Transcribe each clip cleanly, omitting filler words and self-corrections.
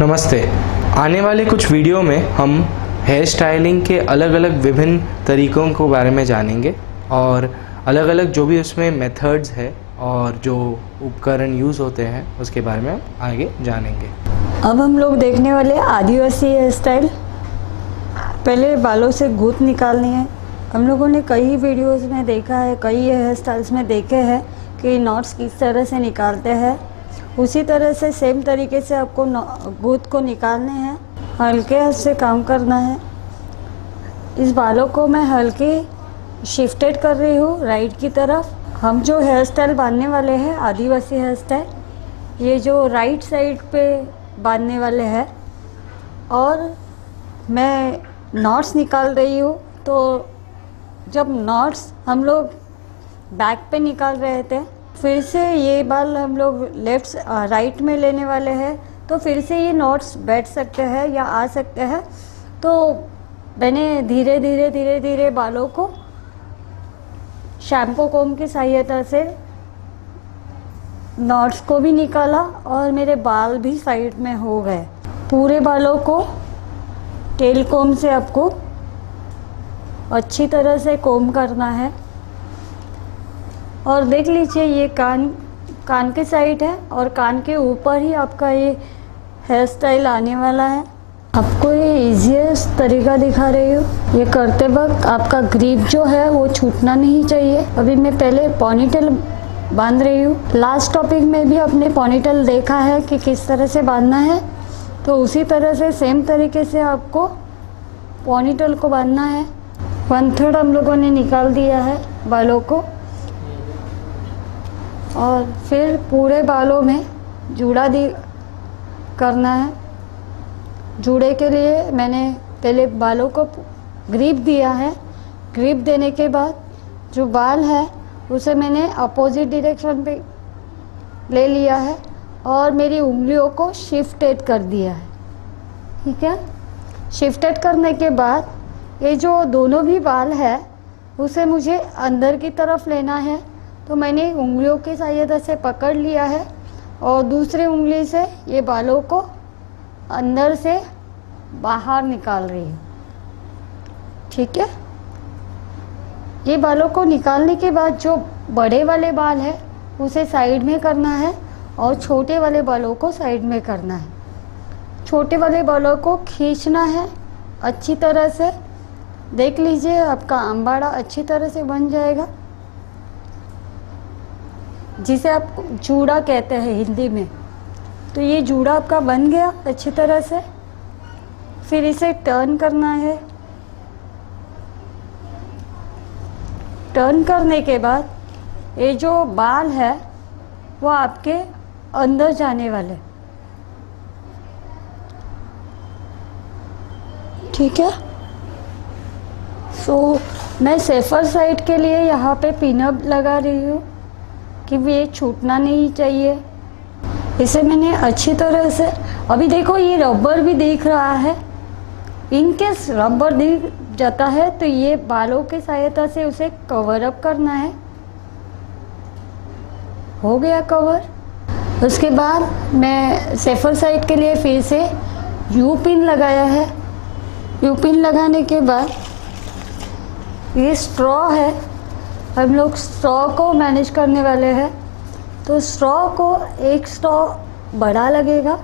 नमस्ते। आने वाले कुछ वीडियो में हम हेयर स्टाइलिंग के अलग अलग विभिन्न तरीकों के बारे में जानेंगे और अलग अलग जो भी उसमें मेथड्स है और जो उपकरण यूज़ होते हैं उसके बारे में आगे जानेंगे। अब हम लोग देखने वाले आदिवासी हेयर स्टाइल। पहले बालों से गूंथ निकालनी है। हम लोगों ने कई वीडियोस में देखा है, कई हेयर स्टाइल्स में देखे हैं कि नॉट्स किस तरह से निकालते हैं। उसी तरह से सेम तरीके से आपको गूंथ को निकालने हैं। हल्के हाथ से काम करना है। इस बालों को मैं हल्के शिफ्टेड कर रही हूँ राइट की तरफ। हम जो हेयर स्टाइल बांधने वाले हैं आदिवासी हेयर स्टाइल, ये जो राइट साइड पे बांधने वाले हैं और मैं नॉट्स निकाल रही हूँ। तो जब नॉट्स हम लोग बैक पे निकाल रहे थे, फिर से ये बाल हम लोग राइट में लेने वाले हैं, तो फिर से ये नॉट्स बैठ सकते हैं या आ सकते हैं। तो मैंने धीरे धीरे बालों को शैम्पू कोम की सहायता से नॉट्स को भी निकाला और मेरे बाल भी साइड में हो गए। पूरे बालों को टेल कोम से आपको अच्छी तरह से कोम करना है। और देख लीजिए, ये कान के साइड है और कान के ऊपर ही आपका ये हेयर स्टाइल आने वाला है। आपको ये इजीएस्ट तरीका दिखा रही हूँ। ये करते वक्त आपका ग्रिप जो है वो छूटना नहीं चाहिए। अभी मैं पहले पॉनीटेल बांध रही हूँ। लास्ट टॉपिक में भी आपने पॉनीटेल देखा है कि किस तरह से बांधना है, तो उसी तरह से सेम तरीके से आपको पॉनीटेल को बांधना है। 1/3 हम लोगों ने निकाल दिया है बालों को और फिर पूरे बालों में जूड़ा करना है। जूड़े के लिए मैंने पहले बालों को ग्रिप दिया है। ग्रिप देने के बाद जो बाल है उसे मैंने अपोजिट डायरेक्शन पे ले लिया है और मेरी उंगलियों को शिफ्टेड कर दिया है। ठीक है, शिफ्टेड करने के बाद ये जो दोनों भी बाल है उसे मुझे अंदर की तरफ लेना है। तो मैंने उंगलियों की सहायता से पकड़ लिया है और दूसरी उंगली से ये बालों को अंदर से बाहर निकाल रही हूँ। ठीक है, ये बालों को निकालने के बाद जो बड़े वाले बाल है उसे साइड में करना है और छोटे वाले बालों को साइड में करना है। छोटे वाले बालों को खींचना है अच्छी तरह से। देख लीजिए, आपका अम्बाड़ा अच्छी तरह से बन जाएगा, जिसे आप जूड़ा कहते हैं हिंदी में। तो ये जूड़ा आपका बन गया अच्छी तरह से। फिर इसे टर्न करना है। टर्न करने के बाद ये जो बाल है वो आपके अंदर जाने वाले। ठीक है, सो मैं सेफर साइड के लिए यहाँ पे पिनअप लगा रही हूँ कि ये छूटना नहीं चाहिए। इसे मैंने अच्छी तरह से, अभी देखो ये रबर भी दिख रहा है। इनकेस रबर दिख जाता है तो ये बालों की सहायता से उसे कवर अप करना है। हो गया कवर। उसके बाद मैं सेफर साइड के लिए फिर से यू पिन लगाया है। यू पिन लगाने के बाद ये स्ट्रॉ है। हम लोग स्ट्रॉ को मैनेज करने वाले हैं, तो स्ट्रॉ को एक स्ट्रॉ बड़ा लगेगा।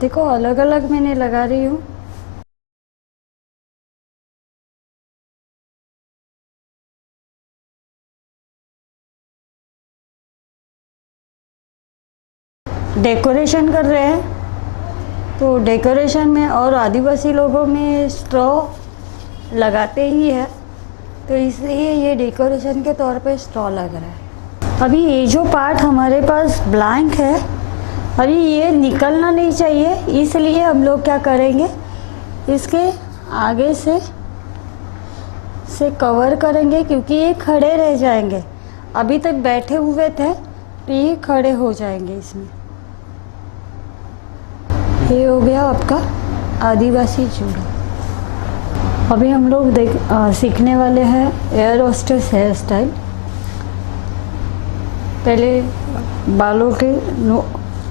देखो, अलग अलग मैंने लगा रही हूँ। डेकोरेशन कर रहे हैं, तो डेकोरेशन में और आदिवासी लोगों में स्ट्रॉ लगाते ही है, तो इसलिए ये डेकोरेशन के तौर पे स्ट्रॉ लग रहा है। अभी ये जो पार्ट हमारे पास ब्लैंक है, अभी ये निकलना नहीं चाहिए, इसलिए हम लोग क्या करेंगे, इसके आगे से कवर करेंगे, क्योंकि ये खड़े रह जाएंगे। अभी तक बैठे हुए थे तो ये खड़े हो जाएंगे इसमें। ये हो गया आपका आदिवासी जूड़ा। अभी हम लोग सीखने वाले हैं एयर होस्टेस हेयर स्टाइल। पहले बालों के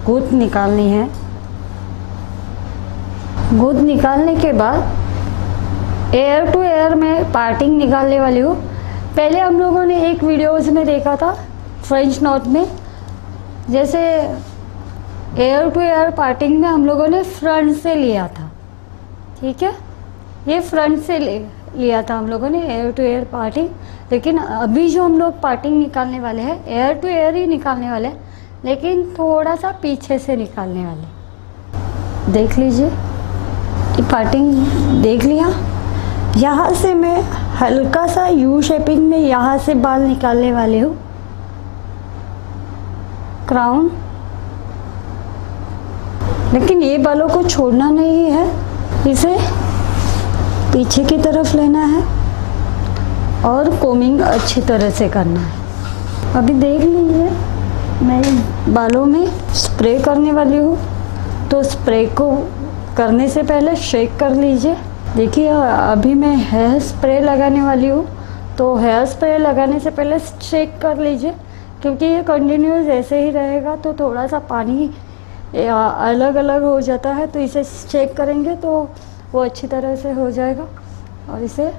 गूंथ निकालनी है। गूंथ निकालने के बाद एयर टू एयर में पार्टिंग निकालने वाली हूँ। पहले हम लोगों ने एक वीडियोज़ में देखा था फ्रेंच नॉट में, जैसे एयर टू एयर पार्टिंग में हम लोगों ने फ्रंट से लिया था, ठीक है, ये फ्रंट से लिया था हम लोगों ने एयर टू एयर पार्टिंग। लेकिन अभी जो हम लोग पार्टिंग निकालने वाले हैं एयर टू एयर ही निकालने वाले हैं, लेकिन थोड़ा सा पीछे से निकालने वाले। देख लीजिए, ये पार्टिंग देख लिया। यहाँ से मैं हल्का सा यू शेपिंग में यहाँ से बाल निकालने वाली हूँ, क्राउन। लेकिन ये बालों को छोड़ना नहीं है, इसे पीछे की तरफ लेना है और कोमिंग अच्छी तरह से करना है। अभी देख लीजिए, मैं बालों में स्प्रे करने वाली हूँ, तो स्प्रे को करने से पहले शेक कर लीजिए। देखिए, अभी मैं हेयर स्प्रे लगाने वाली हूँ, तो हेयर स्प्रे लगाने से पहले शेक कर लीजिए, क्योंकि ये कंटिन्यूस ऐसे ही रहेगा तो थोड़ा सा पानी अलग अलग हो जाता है, तो इसे शेक करेंगे तो वो अच्छी तरह से हो जाएगा। और इसे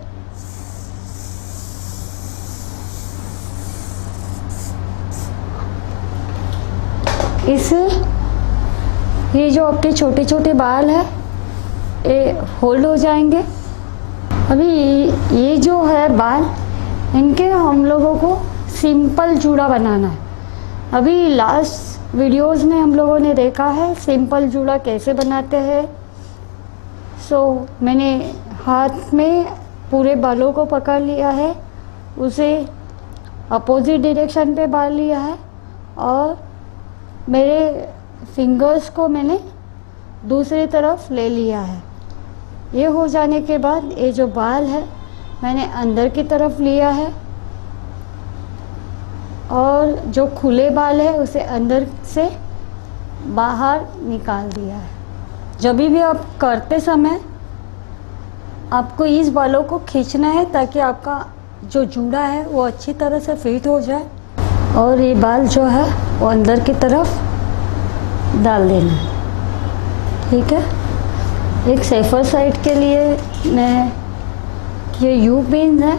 ये जो आपके छोटे छोटे बाल है ये होल्ड हो जाएंगे। अभी ये जो है बाल, इनके हम लोगों को सिंपल जूड़ा बनाना है। अभी लास्ट वीडियोस में हम लोगों ने देखा है सिंपल जूड़ा कैसे बनाते हैं। मैंने हाथ में पूरे बालों को पकड़ लिया है, उसे अपोजिट डायरेक्शन पे बाल लिया है और मेरे फिंगर्स को मैंने दूसरी तरफ ले लिया है। ये हो जाने के बाद ये जो बाल है मैंने अंदर की तरफ लिया है और जो खुले बाल है उसे अंदर से बाहर निकाल दिया है। जब भी आप करते समय आपको इस बालों को खींचना है ताकि आपका जो जूड़ा है वो अच्छी तरह से फिट हो जाए और ये बाल जो है वो अंदर की तरफ डाल देना है, ठीक है। एक सेफर साइड के लिए मैं ये यू पिन है,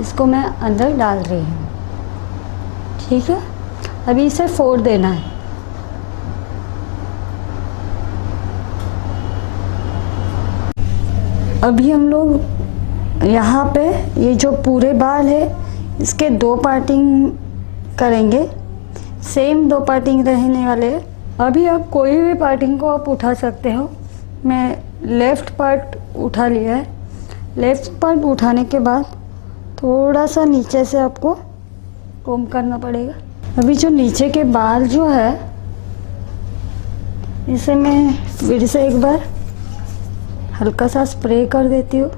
इसको मैं अंदर डाल रही हूँ, ठीक है। अभी इसे फोड़ देना है। अभी हम लोग यहाँ पे ये जो पूरे बाल है इसके 2 पार्टिंग करेंगे, सेम 2 पार्टिंग रहने वाले हैं। अभी आप कोई भी पार्टिंग को आप उठा सकते हो। मैं लेफ़्ट पार्ट उठा लिया है। लेफ़्ट पार्ट उठाने के बाद थोड़ा सा नीचे से आपको कोम करना पड़ेगा। अभी जो नीचे के बाल जो है इसे मैं फिर से एक बार हल्का सा स्प्रे कर देती हूँ।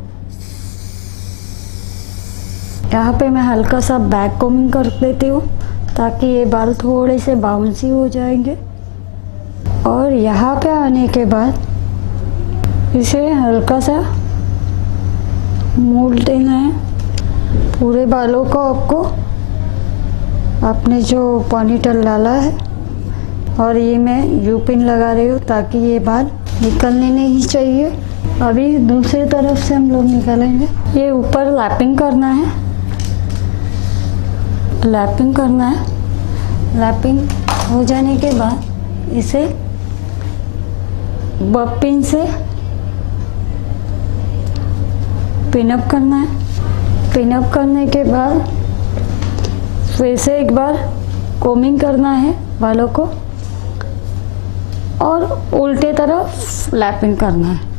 यहाँ पे मैं हल्का सा बैक कोमिंग कर देती हूँ ताकि ये बाल थोड़े से बाउंसी हो जाएंगे। और यहाँ पे आने के बाद इसे हल्का सा मोड़ देना है। पूरे बालों को आपको आपने जो पॉनीटेल डाला है और ये मैं यू पिन लगा रही हूँ ताकि ये बाल निकलने नहीं चाहिए। अभी दूसरी तरफ से हम लोग निकालेंगे। ये ऊपर लैपिंग करना है, लैपिंग करना है। लैपिंग हो जाने के बाद इसे बब पिन से पिनअप करना है। पिनअप करने के बाद फिर से एक बार कोमिंग करना है बालों को और उल्टे तरफ लैपिंग करना है।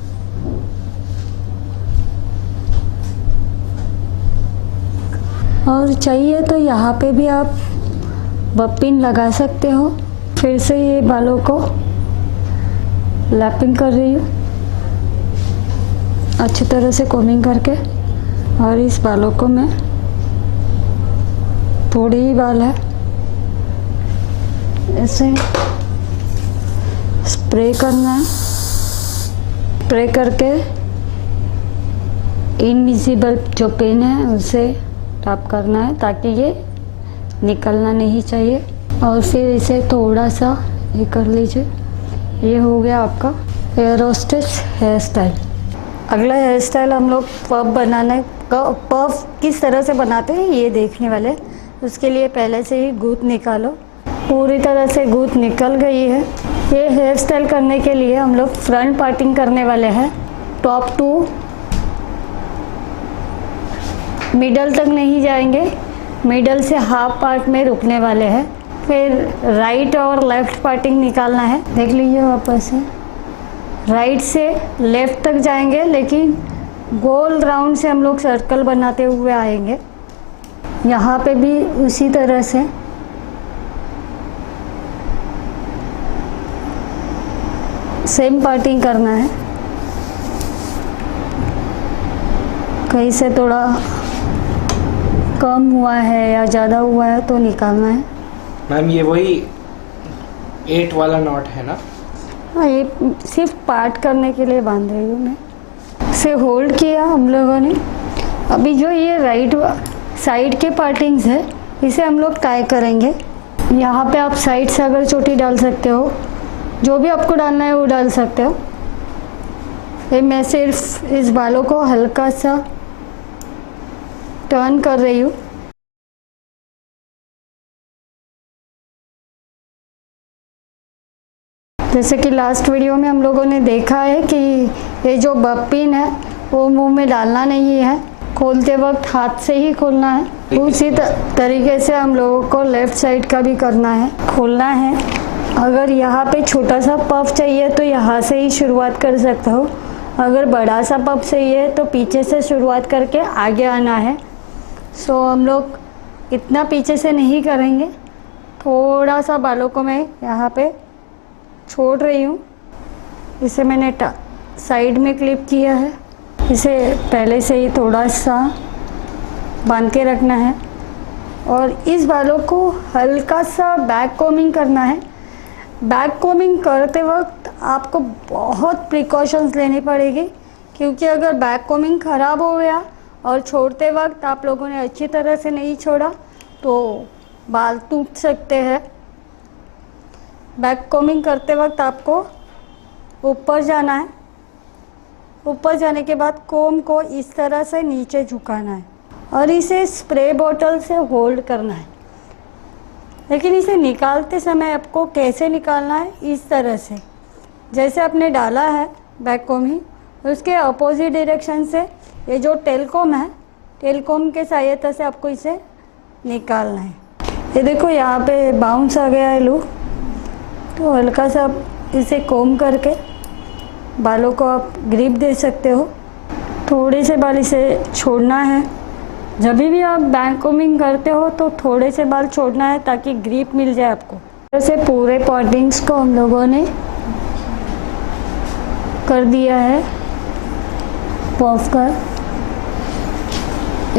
और चाहिए तो यहाँ पे भी आप बब पिन लगा सकते हो। फिर से ये बालों को लैपिंग कर रही हूँ अच्छी तरह से कोमिंग करके। और इस बालों को मैं थोड़े ही बाल है ऐसे स्प्रे करना है। स्प्रे करके इनविजिबल जो पिन है उसे टैप करना है ताकि ये निकलना नहीं चाहिए। और फिर इसे थोड़ा सा ये कर लीजिए। ये हो गया आपका हेयर होस्टेस हेयर स्टाइल। अगला हेयर स्टाइल हम लोग पफ बनाने का, पफ किस तरह से बनाते हैं ये देखने वाले। उसके लिए पहले से ही गूंथ निकालो। पूरी तरह से गूंथ निकल गई है। ये हेयर स्टाइल करने के लिए हम लोग फ्रंट पार्टिंग करने वाले हैं। टॉप टू मिडल तक नहीं जाएंगे, मिडल से हाफ पार्ट में रुकने वाले हैं। फिर राइट और लेफ़्ट पार्टिंग निकालना है। देख लीजिए वापस से राइट से लेफ़्ट तक जाएंगे, लेकिन गोल राउंड से हम लोग सर्कल बनाते हुए आएंगे। यहाँ पे भी उसी तरह से सेम पार्टिंग करना है। कहीं से थोड़ा कम हुआ है या ज़्यादा हुआ है तो निकालना है। मैम ये वही 8 वाला नॉट है ना? हाँ, ये सिर्फ पार्ट करने के लिए बांध रही हूँ मैं। इसे होल्ड किया हम लोगों ने। अभी जो ये राइट साइड के पार्टिंग्स है इसे हम लोग टाई करेंगे। यहाँ पे आप साइड से अगर चोटी डाल सकते हो, जो भी आपको डालना है वो डाल सकते हो। ये मैं सिर्फ इस बालों को हल्का सा टर्न कर रही हूँ। जैसे कि लास्ट वीडियो में हम लोगों ने देखा है कि ये जो बब पिन है वो मुंह में डालना नहीं है, खोलते वक्त हाथ से ही खोलना है। उसी तरीके से हम लोगों को लेफ़्ट साइड का भी करना है, खोलना है। अगर यहाँ पे छोटा सा पफ चाहिए तो यहाँ से ही शुरुआत कर सकते हो। अगर बड़ा सा पफ चाहिए तो पीछे से शुरुआत करके आगे आना है। सो हम लोग इतना पीछे से नहीं करेंगे, थोड़ा सा बालों को मैं यहाँ पे छोड़ रही हूँ। इसे मैंने साइड में क्लिप किया है। इसे पहले से ही थोड़ा सा बांध के रखना है और इस बालों को हल्का सा बैक कोमिंग करना है। बैक कोमिंग करते वक्त आपको बहुत प्रिकॉशंस लेनी पड़ेगी, क्योंकि अगर बैक कोमिंग ख़राब हो गया और छोड़ते वक्त आप लोगों ने अच्छी तरह से नहीं छोड़ा तो बाल टूट सकते हैं। बैक कोमिंग करते वक्त आपको ऊपर जाना है। ऊपर जाने के बाद कोम को इस तरह से नीचे झुकाना है और इसे स्प्रे बोतल से होल्ड करना है। लेकिन इसे निकालते समय आपको कैसे निकालना है, इस तरह से जैसे आपने डाला है बैक कोमिंग, उसके अपोजिट डायरेक्शन से ये जो टेलकॉम है, टेलकॉम के सहायता से आपको इसे निकालना है। ये देखो यहाँ पे बाउंस आ गया है लूप, तो हल्का सा इसे कोम करके बालों को आप ग्रिप दे सकते हो। थोड़े से बाल इसे छोड़ना है। जब भी आप बैक कोमिंग करते हो तो थोड़े से बाल छोड़ना है ताकि ग्रिप मिल जाए आपको। ऐसे पूरे पार्टिंग्स को हम लोगों ने कर दिया है पफ कर।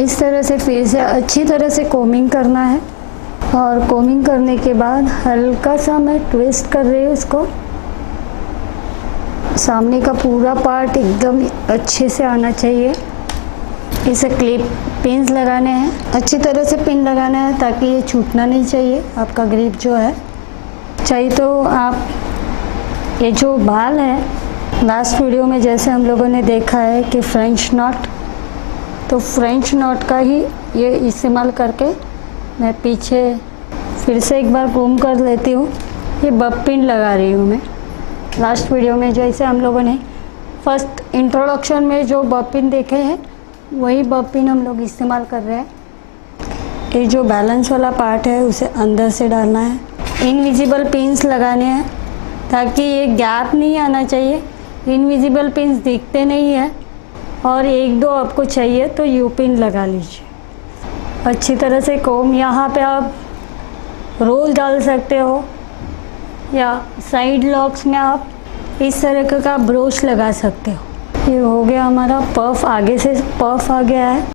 इस तरह से फिर से अच्छी तरह से कोमिंग करना है और कोमिंग करने के बाद हल्का सा मैं ट्विस्ट कर रही हूँ इसको। सामने का पूरा पार्ट एकदम अच्छे से आना चाहिए। इसे क्लिप पिन्स लगाने हैं, अच्छी तरह से पिन लगाना है ताकि ये छूटना नहीं चाहिए आपका ग्रिप जो है। चाहिए तो आप ये जो बाल है, लास्ट वीडियो में जैसे हम लोगों ने देखा है कि फ्रेंच नॉट, तो फ्रेंच नॉट का ही ये इस्तेमाल करके मैं पीछे फिर से एक बार कोम कर लेती हूँ। ये बब पिन लगा रही हूँ मैं। लास्ट वीडियो में जैसे हम लोगों ने फर्स्ट इंट्रोडक्शन में जो बब पिन देखे हैं वही बब पिन हम लोग इस्तेमाल कर रहे हैं। ये जो बैलेंस वाला पार्ट है उसे अंदर से डालना है। इनविजिबल पिन्स लगाने हैं ताकि ये गैप नहीं आना चाहिए। इनविजिबल पिन्स दिखते नहीं है और एक दो आपको चाहिए तो यू पिन लगा लीजिए। अच्छी तरह से कोम, यहाँ पे आप रोल डाल सकते हो या साइड लॉक्स में आप इस तरह का ब्रोच लगा सकते हो। ये हो गया हमारा पफ, आगे से पफ आ गया है।